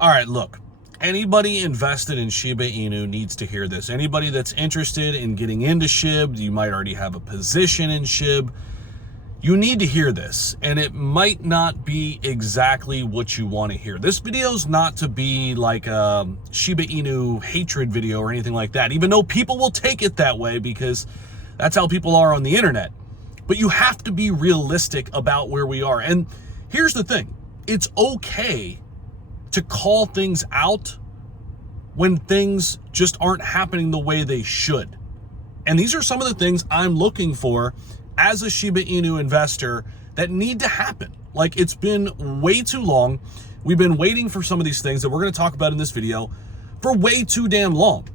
All right, look, anybody invested in Shiba Inu needs to hear this. Anybody that's interested in getting into SHIB, you might already have a position in SHIB, you need to hear this, and it might not be exactly what you want to hear. This video is not to be like a Shiba Inu hatred video or anything like that, even though people will take it that way because that's how people are on the internet. But you have to be realistic about where we are. And here's the thing. It's okay to call things out when things just aren't happening the way they should. And these are some of the things I'm looking for as a Shiba Inu investor that need to happen. Like, it's been way too long. We've been waiting for some of these things that we're going to talk about in this video for way too damn long.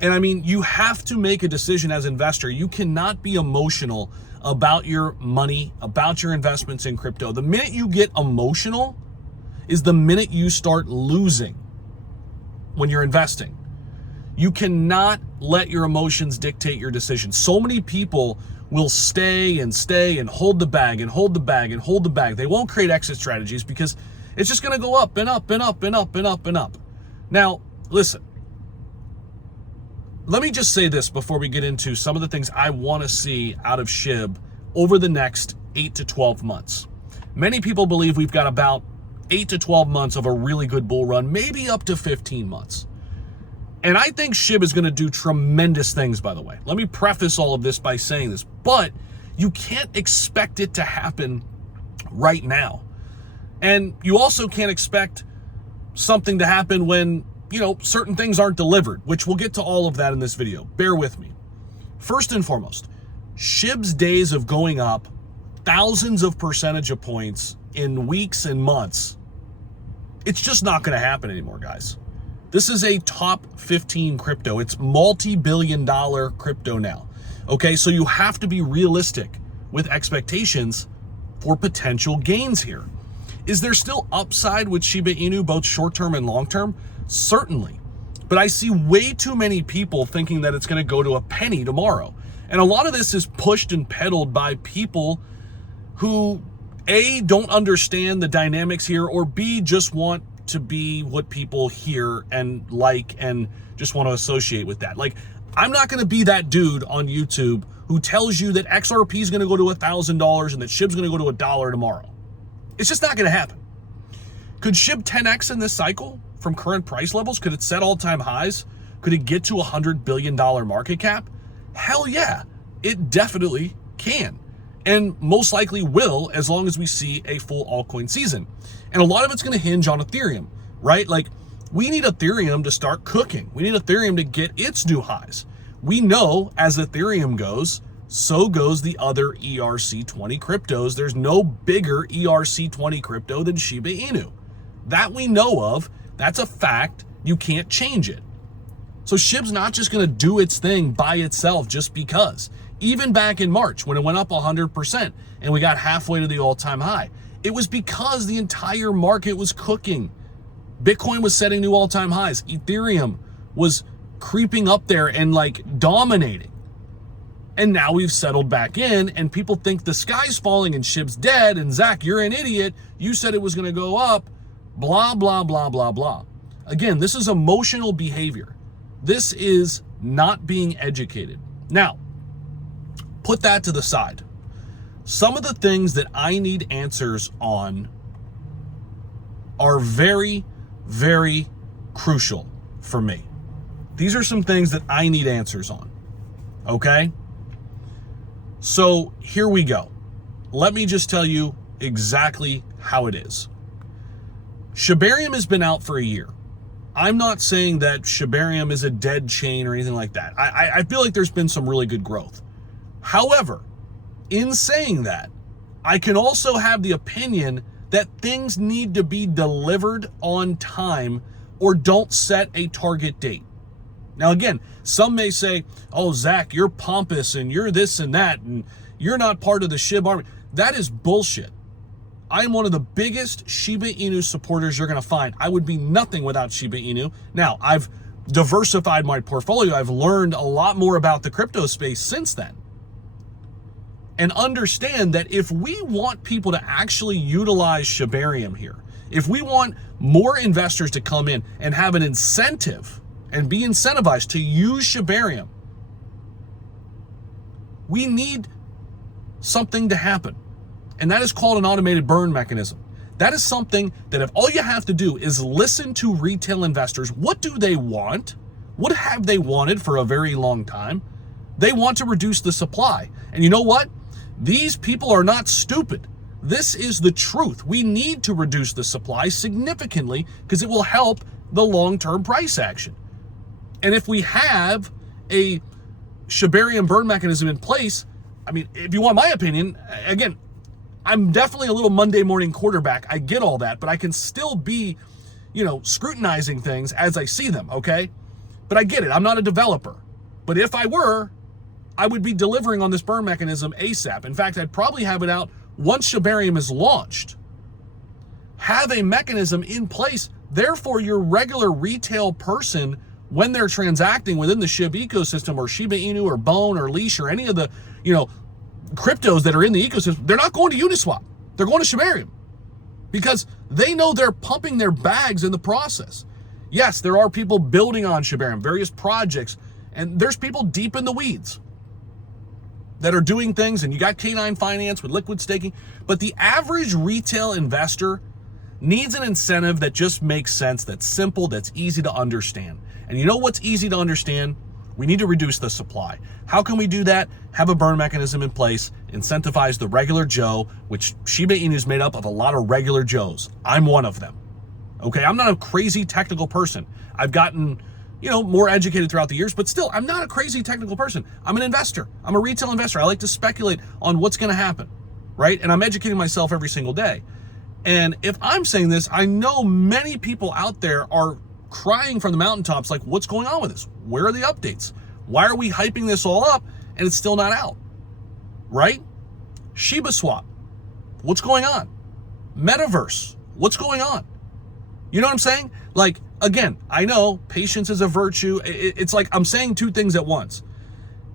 And I mean, you have to make a decision as an investor. You cannot be emotional about your money, about your investments in crypto. The minute you get emotional is the minute you start losing when you're investing. You cannot let your emotions dictate your decisions. So many people will stay and hold the bag and hold the bag and hold the bag. They won't create exit strategies because it's just going to go up and up and up and up and up and up. Now, listen, let me just say this before we get into some of the things I want to see out of SHIB over the next 8 to 12 months. Many people believe we've got about 8 to 12 months of a really good bull run, maybe up to 15 months. And I think SHIB is going to do tremendous things, by the way. Let me preface all of this by saying this, but you can't expect it to happen right now. And you also can't expect something to happen when, certain things aren't delivered, which we'll get to all of that in this video. Bear with me. First and foremost, SHIB's days of going up thousands of percentage points in weeks and months, it's just not going to happen anymore, guys. This is a top 15 crypto. It's multi-billion-dollar crypto now. Okay, so you have to be realistic with expectations for potential gains here. Is there still upside with Shiba Inu, both short-term and long-term? Certainly. But I see way too many people thinking that it's going to go to a penny tomorrow. And a lot of this is pushed and peddled by people who, A, don't understand the dynamics here, or B, just want to be what people hear and like and just want to associate with that. Like, I'm not going to be that dude on YouTube who tells you that XRP is going to go to $1,000 and that SHIB's going to go to $1 tomorrow. It's just not going to happen. Could SHIB 10x in this cycle from current price levels? Could it set all-time highs? Could it get to $100 billion market cap? Hell yeah, it definitely can. And most likely will, as long as we see a full altcoin season. And a lot of it's going to hinge on Ethereum, right? Like, we need Ethereum to start cooking. We need Ethereum to get its new highs. We know as Ethereum goes, so goes the other ERC20 cryptos. There's no bigger ERC20 crypto than Shiba Inu. That we know of. That's a fact. You can't change it. So SHIB's not just going to do its thing by itself just because. Even back in March when it went up 100% and we got halfway to the all-time high, it was because the entire market was cooking. Bitcoin was setting new all-time highs. Ethereum was creeping up there and like dominating. And now we've settled back in and people think the sky's falling and SHIB's dead and Zach, you're an idiot. You said it was going to go up. Blah, blah, blah, blah, blah. Again, this is emotional behavior. This is not being educated. Now, put that to the side. Some of the things that I need answers on are very, very crucial for me. These are some things that I need answers on. Okay? So here we go. Let me just tell you exactly how it is. Shibarium has been out for a year. I'm not saying that Shibarium is a dead chain or anything like that. I feel like there's been some really good growth. However, in saying that, I can also have the opinion that things need to be delivered on time or don't set a target date. Now, again, some may say, oh, Zach, you're pompous and you're this and that, and you're not part of the SHIB army. That is bullshit. I'm one of the biggest Shiba Inu supporters you're going to find. I would be nothing without Shiba Inu. Now, I've diversified my portfolio. I've learned a lot more about the crypto space since then. And understand that if we want people to actually utilize Shibarium here, If we want more investors to come in and have an incentive and be incentivized to use Shibarium, we need something to happen. And that is called an automated burn mechanism. That is something that if all you have to do is listen to retail investors, what do they want? What have they wanted for a very long time? They want to reduce the supply. And you know what? These people are not stupid. This is the truth. We need to reduce the supply significantly because it will help the long-term price action. And if we have a Shibarium burn mechanism in place, I mean, if you want my opinion, again, I'm definitely a little Monday morning quarterback. I get all that, but I can still be, scrutinizing things as I see them, okay? But I get it. I'm not a developer. But if I were, I would be delivering on this burn mechanism ASAP. In fact, I'd probably have it out once Shibarium is launched. Have a mechanism in place. Therefore, your regular retail person, when they're transacting within the SHIB ecosystem or Shiba Inu or Bone or Leash or any of the, cryptos that are in the ecosystem, they're not going to Uniswap. They're going to Shibarium because they know they're pumping their bags in the process. Yes, there are people building on Shibarium, various projects, and there's people deep in the weeds that are doing things, and you got K9 Finance with liquid staking, but the average retail investor needs an incentive that just makes sense, that's simple, that's easy to understand. And you know what's easy to understand? We need to reduce the supply. How can we do that? Have a burn mechanism in place, incentivize the regular Joe, which Shiba Inu is made up of a lot of regular Joes. I'm one of them. Okay, I'm not a crazy technical person. I've gotten, more educated throughout the years, but still, I'm not a crazy technical person. I'm an investor. I'm a retail investor. I like to speculate on what's going to happen, right? And I'm educating myself every single day. And if I'm saying this, I know many people out there are crying from the mountaintops like, what's going on with this? Where are the updates? Why are we hyping this all up and it's still not out, right? Shiba Swap, what's going on? Metaverse, what's going on? You know what I'm saying? Like, again, I know patience is a virtue. It's like I'm saying two things at once.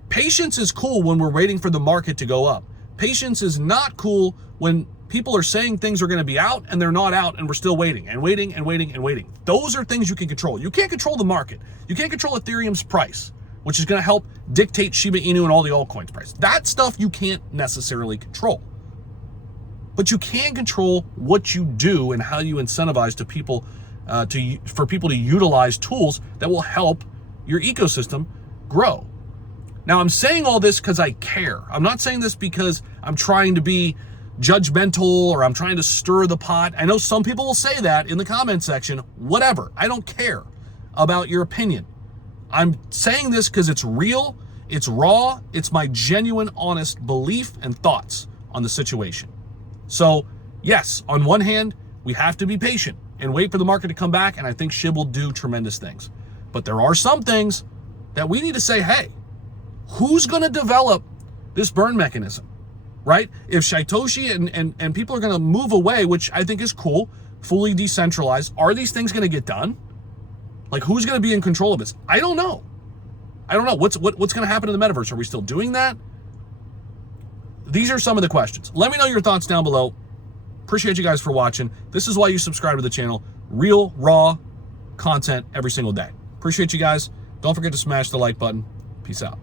Patience is cool when we're waiting for the market to go up. Patience is not cool when people are saying things are going to be out and they're not out and we're still waiting and waiting and waiting and waiting. Those are things you can control. You can't control the market. You can't control Ethereum's price, which is going to help dictate Shiba Inu and all the altcoins price. That stuff you can't necessarily control. But you can control what you do and how you incentivize to people for people to utilize tools that will help your ecosystem grow. Now, I'm saying all this because I care. I'm not saying this because I'm trying to be judgmental or I'm trying to stir the pot. I know some people will say that in the comment section. Whatever. I don't care about your opinion. I'm saying this because it's real, it's raw, it's my genuine, honest belief and thoughts on the situation. So, yes, on one hand, we have to be patient and wait for the market to come back, and I think SHIB will do tremendous things. But there are some things that we need to say, hey, who's going to develop this burn mechanism, right? If Satoshi and people are going to move away, which I think is cool, fully decentralized, are these things going to get done? Like, who's going to be in control of this? I don't know. What's going to happen in the metaverse? Are we still doing that? These are some of the questions. Let me know your thoughts down below. Appreciate you guys for watching. This is why you subscribe to the channel. Real, raw content every single day. Appreciate you guys. Don't forget to smash the like button. Peace out.